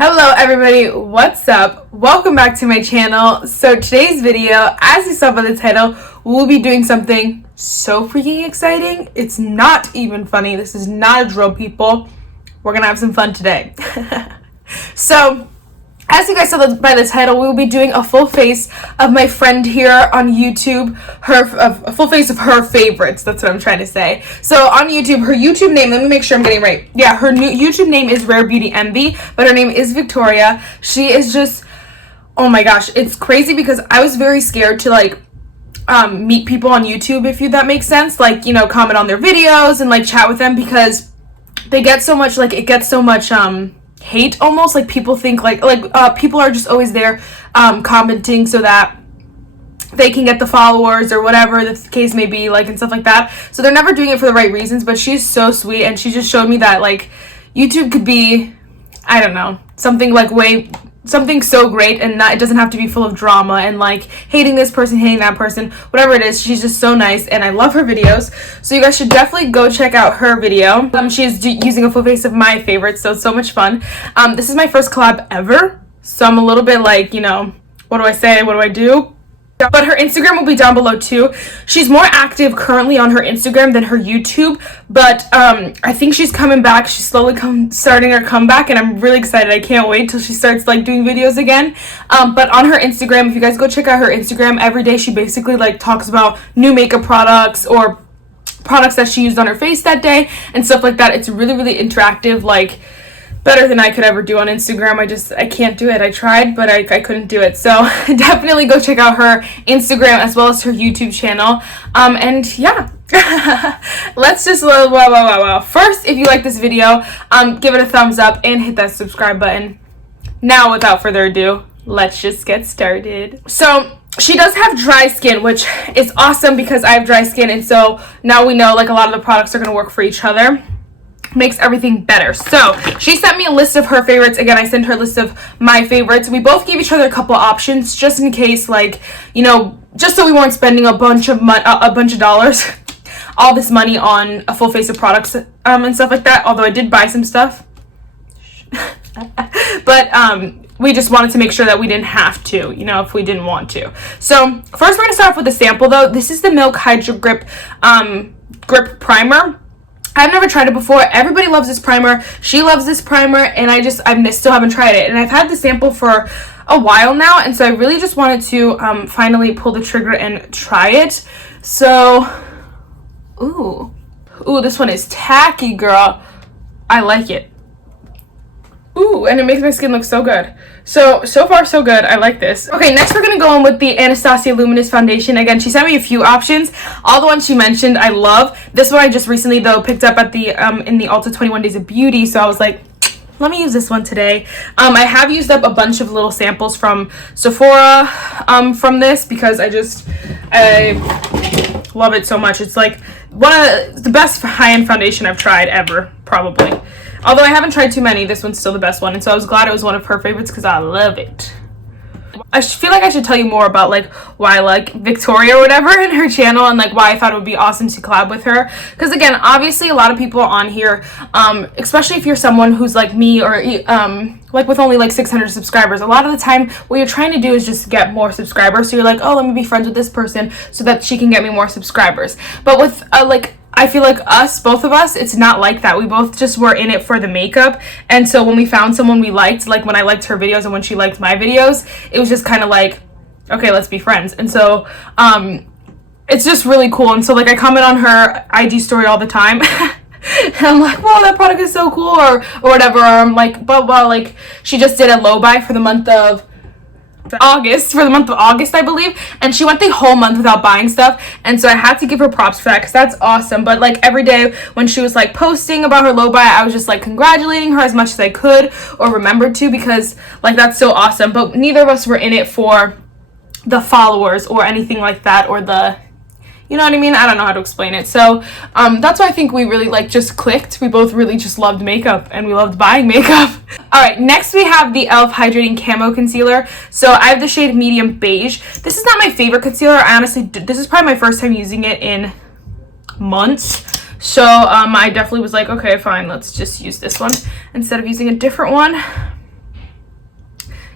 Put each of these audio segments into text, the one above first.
Hello everybody, what's up? Welcome back to my channel. So today's video, as you saw by the title, we'll be doing something so freaking exciting. It's not even funny. This is not a drill, people. We're gonna have some fun today. So as you guys saw by the title, we will be doing a full face of my friend here on YouTube, a full face of her favorites. That's what I'm trying to say. So on YouTube, her YouTube name, let me make sure I'm getting it right. Yeah, her new YouTube name is Rarebeautyenvys, but her name is Victoria. She is just, oh my gosh, it's crazy because I was very scared to meet people on YouTube, if that makes sense. Like, you know, comment on their videos and like chat with them because they get so much, it gets so much, hate almost. Like people think people are just always there commenting so that they can get the followers or whatever the case may be, and stuff like that. So they're never doing it for the right reasons, but she's so sweet and she just showed me that YouTube could be, I don't know, something so great, and it doesn't have to be full of drama and hating this person, hating that person, whatever it is. She's just so nice and I love her videos, so you guys should definitely go check out her video. She is using a full face of my favorites, so it's so much fun. This is my first collab ever, so I'm a little bit you know, what do I say, what do I do? But her Instagram will be down below too. She's more active currently on her Instagram than her YouTube, but I think she's coming back. She's slowly starting her comeback, and I'm really excited. I can't wait till she starts doing videos again. But on her Instagram, if you guys go check out her Instagram, every day she basically talks about new makeup products or products that she used on her face that day and stuff like that. It's really, really interactive, better than I could ever do on Instagram. I can't do it. I tried, but I couldn't do it. So definitely go check out her Instagram as well as her YouTube channel. And yeah, let's just wow. First, if you like this video, give it a thumbs up and hit that subscribe button. Now, without further ado, let's just get started. So she does have dry skin, which is awesome because I have dry skin, and so now we know a lot of the products are going to work for each other. Makes everything better. So she sent me a list of her favorites. Again, I sent her a list of my favorites. We both gave each other a couple options just in case, you know, just so we weren't spending a bunch of dollars, all this money on a full face of products and stuff like that. Although I did buy some stuff, but we just wanted to make sure that we didn't have to, you know, if we didn't want to. So first, we're gonna start off with a sample though. This is the Milk Hydro Grip Primer. I've never tried it before. Everybody loves this primer. She loves this primer, and I still haven't tried it. And I've had the sample for a while now, and so I really just wanted to finally pull the trigger and try it. So, ooh, this one is tacky, girl. I like it. Ooh, and it makes my skin look so good. So far so good. I like this. Okay, next we're gonna go on with the Anastasia Luminous foundation. Again, she sent me a few options. All the ones she mentioned I love. This one I just recently though picked up at the in the Ulta 21 Days of Beauty, so I was like, let me use this one today. I have used up a bunch of little samples from Sephora from this because I love it so much. It's one of the best high-end foundation I've tried ever, probably. Although I haven't tried too many, this one's still the best one. And so I was glad it was one of her favorites because I love it. I feel like I should tell you more about why I like Victoria or whatever in her channel, and why I thought it would be awesome to collab with her. Because again, obviously a lot of people on here, especially if you're someone who's like me or with only 600 subscribers, a lot of the time what you're trying to do is just get more subscribers. So you're like, oh, let me be friends with this person so that she can get me more subscribers. But with I feel like both of us, it's not like that. We both just were in it for the makeup. And so when we found someone we liked, when I liked her videos and when she liked my videos, it was just kind of okay, let's be friends. And so it's just really cool. And so I comment on her IG story all the time. And I'm like, wow, that product is so cool, or whatever. Or I'm like, blah, she just did a low buy for the month of August, I believe, and she went the whole month without buying stuff, and so I had to give her props for that because that's awesome. But every day when she was posting about her low buy, I was just congratulating her as much as I could or remembered to, because that's so awesome. But neither of us were in it for the followers or anything like that, or the, you know what I mean? I don't know how to explain it. So that's why I think we really just clicked. We both really just loved makeup, and we loved buying makeup. All right, next we have the e.l.f. Hydrating Camo Concealer. So I have the shade Medium Beige. This is not my favorite concealer. This is probably my first time using it in months. So I definitely was like, okay, fine, let's just use this one instead of using a different one.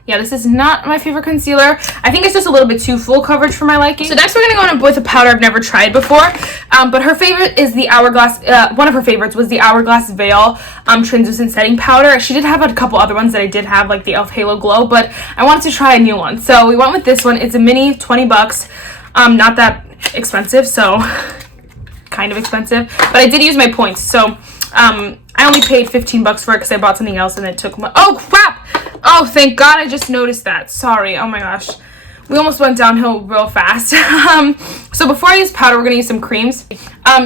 Yeah, this is not my favorite concealer. I think it's just a little bit too full coverage for my liking. So next we're gonna go in with a powder I've never tried before, but her favorite is the Hourglass. One of her favorites was the Hourglass Veil translucent setting powder. She did have a couple other ones that I did have, like the e.l.f. Halo Glow, but I wanted to try a new one, so we went with this one. It's a mini, 20 bucks. Not that expensive, so kind of expensive, but I did use my points, so I only paid 15 bucks for it because I bought something else and it took my— oh crap! Oh, thank God I just noticed that. Sorry. Oh my gosh. We almost went downhill real fast. So before I use powder, we're going to use some creams.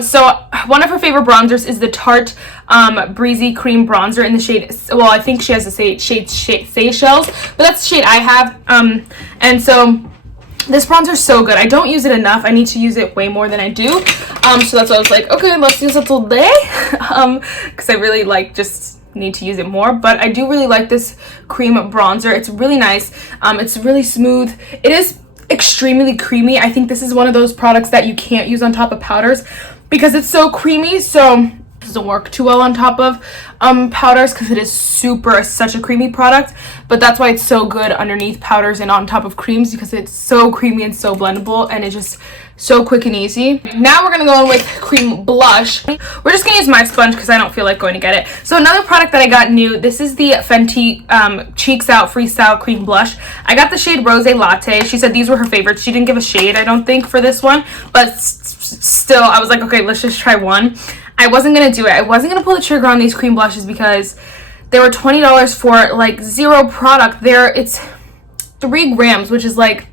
So one of her favorite bronzers is the Tarte Breezy Cream Bronzer in the shade— well, I think she has the shade Seychelles, but that's the shade I have. And so this bronzer is so good. I don't use it enough. I need to use it way more than I do. So that's why I was like, okay, let's use it today. Because I really just need to use it more, but I do really like this cream bronzer. It's really nice. It's really smooth. It is extremely creamy. I think this is one of those products that you can't use on top of powders because it's so creamy, so it doesn't work too well on top of powders because it is such a creamy product, but that's why it's so good underneath powders and on top of creams, because it's so creamy and so blendable, and it's just so quick and easy. Now we're gonna go in with cream blush. We're just gonna use my sponge because I don't feel like going to get it. So another product that I got new, this is the Fenty Cheeks Out Freestyle Cream Blush. I got the shade Rose Latte. She said these were her favorites. She didn't give a shade, I don't think, for this one, but still, I was like, okay, let's just try one. I wasn't gonna do it. I wasn't gonna pull the trigger on these cream blushes because they were $20 for like zero product. It's 3 grams, which is like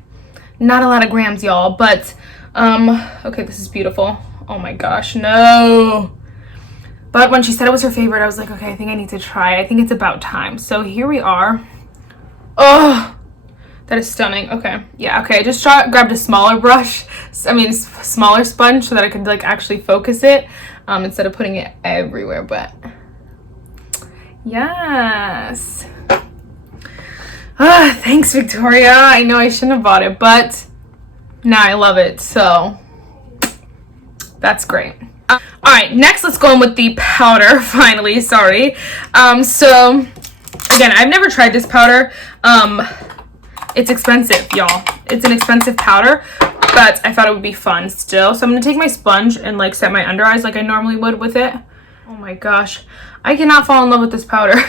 not a lot of grams, y'all, but okay, this is beautiful. Oh my gosh, no. But when she said it was her favorite, I was like, okay, I think I need to try. I think it's about time. So here we are. Oh, that is stunning. Okay, yeah, okay, I just grabbed a smaller brush, smaller sponge, so that I could like actually focus it instead of putting it everywhere. But yes. Thanks, Victoria. I know I shouldn't have bought it, but now I love it, so that's great. All right, next let's go in with the powder. Finally, sorry. So again, I've never tried this powder. It's expensive, y'all. It's an expensive powder, but I thought it would be fun still. So I'm gonna take my sponge and like set my under eyes like I normally would with it. Oh my gosh, I cannot fall in love with this powder.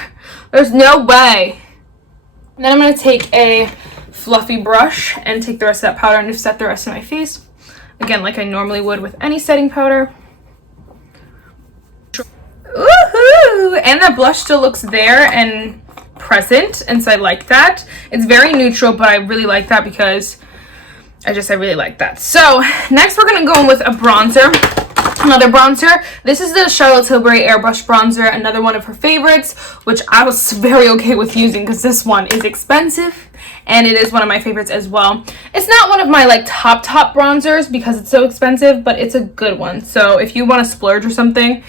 There's no way. And then I'm gonna take a fluffy brush and take the rest of that powder and just set the rest of my face. Again, like I normally would with any setting powder. Woohoo! And that blush still looks there and present, and so I like that. It's very neutral, but I really like that because I really like that. So next we're gonna go in with a bronzer. Another bronzer. This is the Charlotte Tilbury Airbrush bronzer, another one of her favorites, which I was very okay with using because this one is expensive and it is one of my favorites as well. It's not one of my like top bronzers because it's so expensive, but it's a good one. So if you want to splurge or something,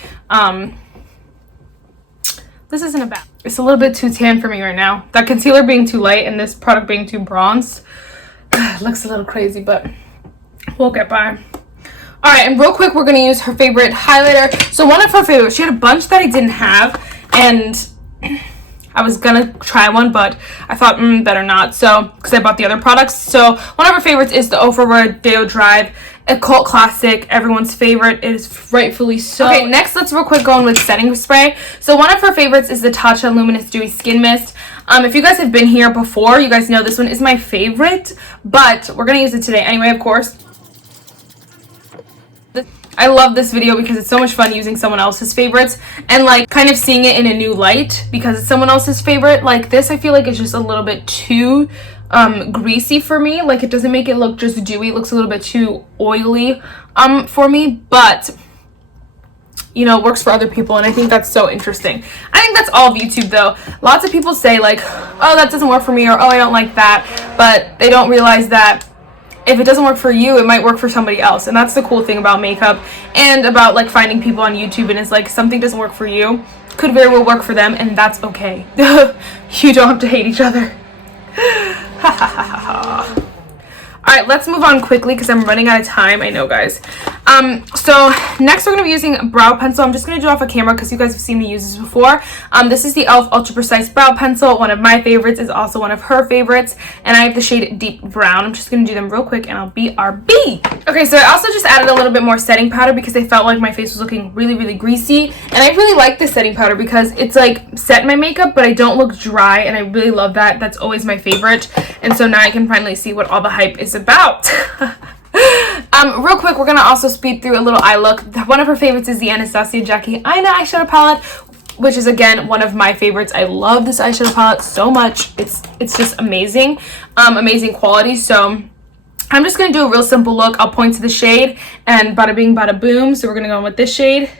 this isn't a bad. It's a little bit too tan for me right now. That concealer being too light and this product being too bronzed looks a little crazy, but we'll get by. All right, and real quick, we're gonna use her favorite highlighter. So one of her favorites, she had a bunch that I didn't have, and I was gonna try one, but I thought, better not. So, because I bought the other products. So one of her favorites is the Ofra Rodeo Drive, a cult classic, everyone's favorite. It is rightfully so. Okay, next, let's real quick go in with setting spray. So one of her favorites is the Tacha Luminous Dewy Skin Mist. If you guys have been here before, you guys know this one is my favorite, but we're gonna use it today anyway, of course. I love this video because it's so much fun using someone else's favorites and like kind of seeing it in a new light because it's someone else's favorite. Like this, I feel like it's just a little bit too greasy for me. Like it doesn't make it look just dewy. It looks a little bit too oily for me, but you know, works for other people, and I think that's so interesting. I think that's all of YouTube though. Lots of people say like, oh, that doesn't work for me, or oh, I don't like that, but they don't realize that if it doesn't work for you, it might work for somebody else. And that's the cool thing about makeup and about like finding people on YouTube, and it's like something doesn't work for you, could very well work for them, and that's okay. You don't have to hate each other. All right, let's move on quickly because I'm running out of time. I know, guys. So next we're going to be using brow pencil. I'm just going to do it off a camera because you guys have seen me use this before. This is the e.l.f. Ultra Precise Brow Pencil. One of my favorites, is also one of her favorites. And I have the shade Deep Brown. I'm just going to do them real quick and I'll BRB. Okay, so I also just added a little bit more setting powder because I felt like my face was looking really, really greasy. And I really like this setting powder because it's like set my makeup, but I don't look dry. And I really love that. That's always my favorite. And so now I can finally see what all the hype is about. Real quick, we're gonna also speed through a little eye look. One of her favorites is the Anastasia Jackie Aina eyeshadow palette, which is again one of my favorites. I love this eyeshadow palette so much. It's just amazing, amazing quality. So I'm just gonna do a real simple look. I'll point to the shade and bada bing bada boom. So we're gonna go in with this shade.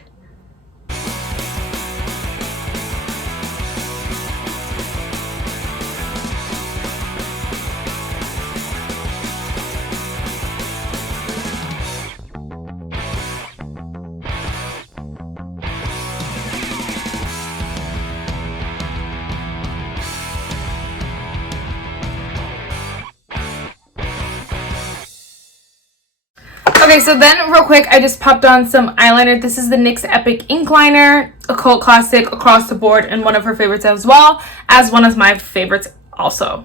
Okay, so then real quick, I just popped on some eyeliner. This is the NYX Epic Ink Liner, a cult classic across the board and one of her favorites as well as one of my favorites also.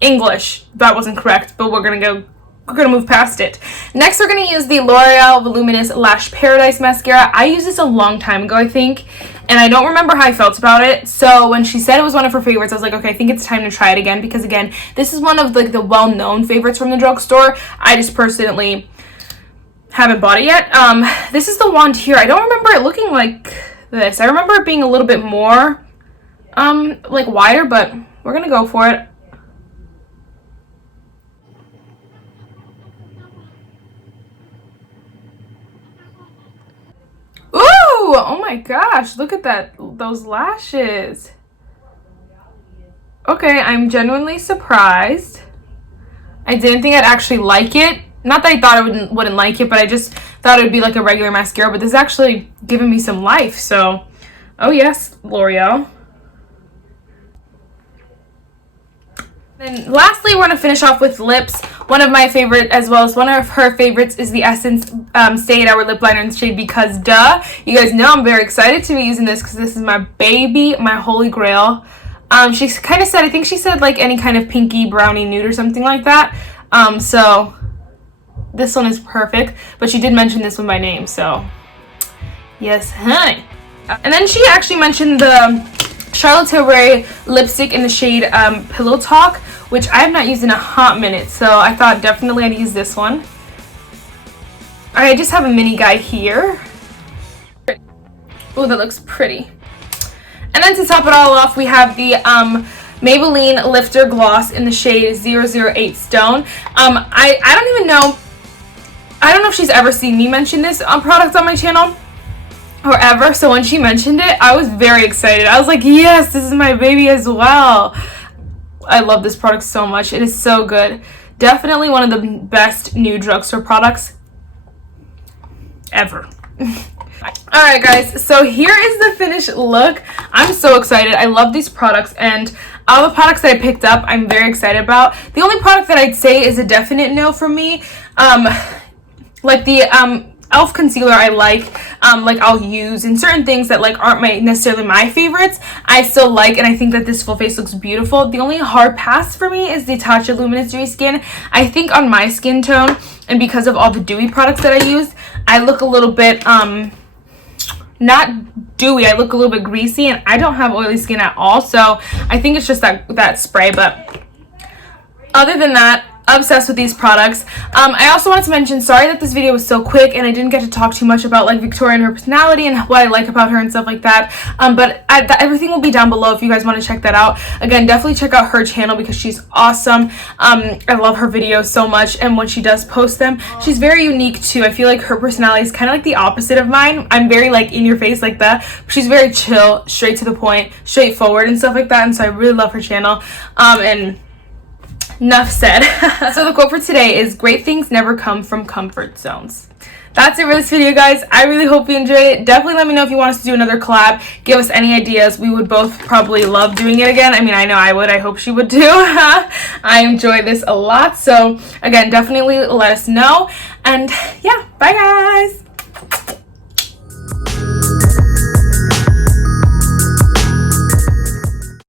English, that wasn't correct, but we're gonna move past it. Next, we're gonna use the L'Oreal Luminous Lash Paradise Mascara. I used this a long time ago, I think, and I don't remember how I felt about it. So when she said it was one of her favorites, I was like, okay, I think it's time to try it again because again, this is one of like the well-known favorites from the drugstore. I just personally haven't bought it yet. This is the wand here. I don't remember it looking like this. I remember it being a little bit more like wider, but we're gonna go for it. Ooh, oh my gosh, look at that, those lashes. Okay, I'm genuinely surprised. I didn't think I'd actually like it. Not that I thought I wouldn't like it, but I just thought it would be like a regular mascara. But this is actually giving me some life. So, oh yes, L'Oreal. Then lastly, we're going to finish off with lips. One of my favorite, as well as one of her favorites, is the Essence Stay 8 Hour Lip Liner in the shade Because Duh. You guys know I'm very excited to be using this because this is my baby, my holy grail. She kind of said, I think she said like any kind of pinky brownie nude or something like that. So this one is perfect, but she did mention this one by name, so yes, honey. And then she actually mentioned the Charlotte Tilbury lipstick in the shade Pillow Talk, which I have not used in a hot minute, so I thought definitely I'd use this one. Alright, I just have a mini guy here. Oh, that looks pretty. And then to top it all off, we have the Maybelline Lifter Gloss in the shade 008 Stone. I don't even know. I don't know if she's ever seen me mention this product on my channel or ever. So when she mentioned it, I was very excited. I was like, yes, this is my baby as well. I love this product so much. It is so good. Definitely one of the best new drugstore products ever. Alright guys, so here is the finished look. I'm so excited. I love these products, and all the products that I picked up I'm very excited about. The only product that I'd say is a definite no for me, like the e.l.f. concealer I like I'll use, and certain things that like aren't necessarily my favorites I still like, and I think that this full face looks beautiful. The only hard pass for me is the Tacha Luminous Dewy Skin. I think on my skin tone, and because of all the dewy products that I use, I look a little bit not dewy, I look a little bit greasy, and I don't have oily skin at all, so I think it's just that spray. But other than that, obsessed with these products. I also wanted to mention, sorry that this video was so quick and I didn't get to talk too much about like Victoria and her personality and what I like about her and stuff like that, but everything will be down below if you guys want to check that out. Again, definitely check out her channel because she's awesome. I love her videos so much, and when she does post them, she's very unique too. I feel like her personality is kind of like the opposite of mine. I'm very like in your face like that. She's very chill, straight to the point, straightforward and stuff like that, and so I really love her channel. And enough said. So the quote for today is, great things never come from comfort zones. That's it for this video, guys. I really hope you enjoyed it. Definitely let me know if you want us to do another collab. Give us any ideas. We would both probably love doing it again. I mean, I know I would. I hope she would too. I enjoy this a lot. So again, definitely let us know. And yeah, bye guys.